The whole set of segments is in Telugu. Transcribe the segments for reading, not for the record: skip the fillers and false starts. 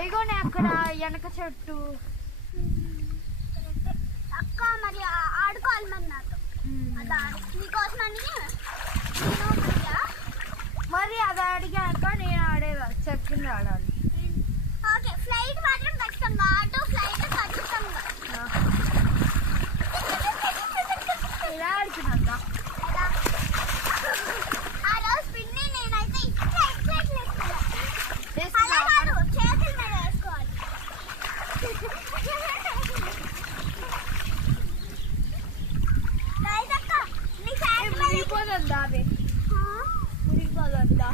అయిగోనే అక్కడ వెనక చెట్టు. అక్క మరి ఆడుకోవాలి మరి నాతో. మరి అది అడిగాక నేను ఆడేదా చెప్పింది ఆడాలి. ఓకే ఫ్లైట్ మాత్రం ఖచ్చితంగా, ఆటో ఫ్లైట్ ఖచ్చితంగా. ఇలా ఆడుకున్నా ఆ రోజు పిన్ని నేనైతే అలా కాదు, చేతుల మీద వేసుకోవాలి. మురిగిపోతుందా అవి? మురిగిపోతుందా?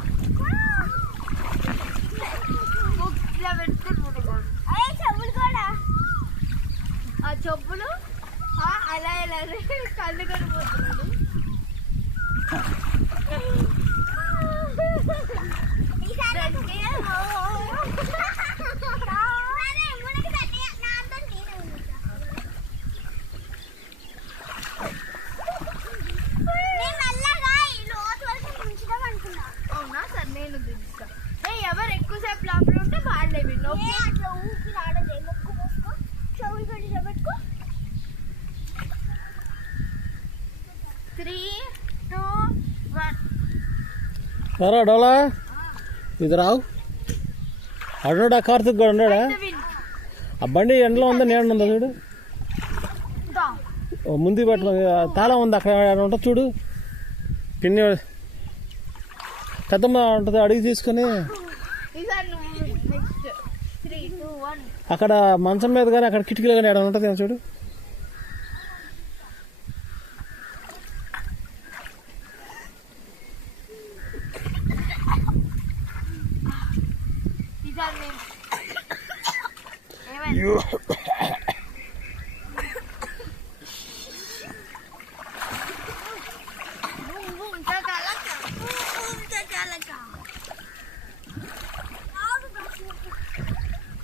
ఇట్లా పెడితే మురిగిపోదు. చెప్పులు కూడా, ఆ చెప్పులు అలా ఇలా కళ్ళు కడిపోతున్నాడు. అవునా సార్, నేను దిగుతా. ఎవరు ఎక్కువసేపు లోపల ఉంటే వాళ్ళేవి. అట్లా ఊపి రాడలే. మొక్కు పోసుకో, చెవులు పెట్టి చెబెట్టుకో. 3, 2, 1. రారా డోలా, ఇది రావు. అడుడా కార్తిక్ కూడా ఉన్నాడా? ఆ బండి ఎండలో ఉందా నీడ ఉందా చూడు. ముందు పెట్ట తాళం ఉంది అక్కడ ఉంటుంది చూడు. పిన్ని పెద్దమ్మ ఉంటుంది, అడిగి తీసుకొని అక్కడ మంచం మీద కానీ అక్కడ కిటికీలు కానీ ఎక్కడ ఉంటుంది చూడు.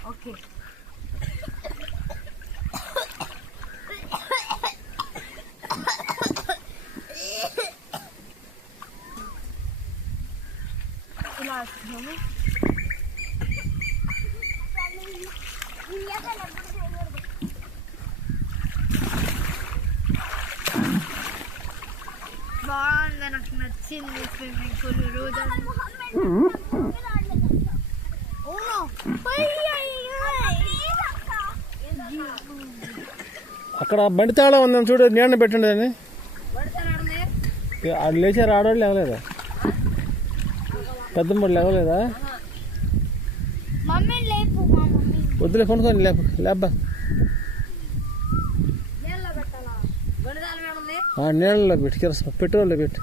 ఓకే ఇలా వస్తున్నాము. బాగుంది, నాకు నచ్చింది స్విమ్మింగ్ పూల్. రోజు అక్కడ బండి తాళం ఉందని చూడు, నీడని పెట్టండి. ఆడు లేచారు, ఆడవాళ్ళు లేవలేదా? పెద్దమ్మడు లేవలేదా? వద్దులే పండుకొని లేబ్బా. నీళ్ళలో పెట్టి పెట్రోల్లో పెట్టి.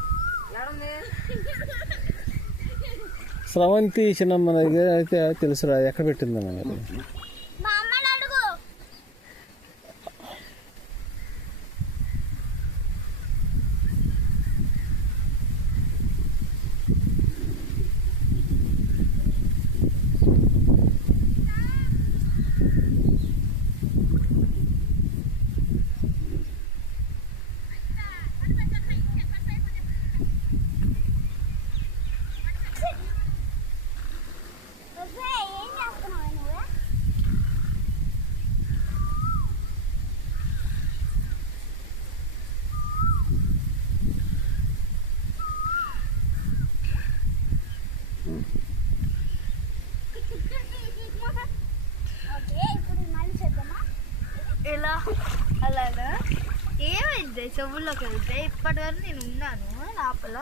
స్రవంతి చిన్నమ్మ దగ్గర అయితే తెలుసురా ఎక్కడ పెట్టిందా మనది. ఎలా అలాగా ఏమైంది చెవుల్లోకి వెళ్తే? ఇప్పటి వరకు నేను ఉన్నాను లోపల.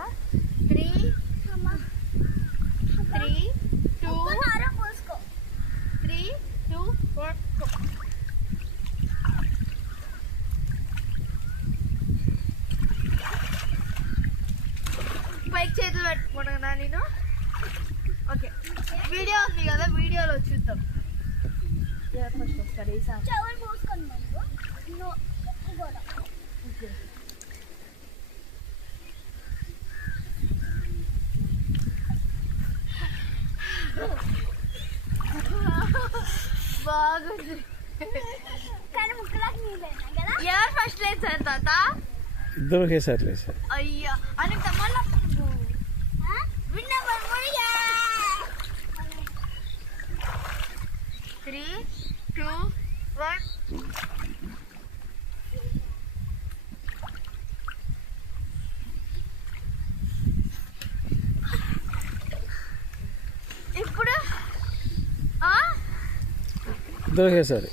3, 2, 1. పైకి చేతులు పెట్టుకున్నా నేను. ఓకే, వీడియో ఉంది కదా, వీడియోలో చూద్దాం. ఫస్ట్ వస్తారు ఈసారి. బాగుంది. ఎవరు ఫస్ట్ లేచారు తాత? ఇద్దరు ఒకేసారి లేచారు. అయ్యా అని తమలా 3, 2, 1. ఇప్పుడు ఇద్దరు ఒకేసారి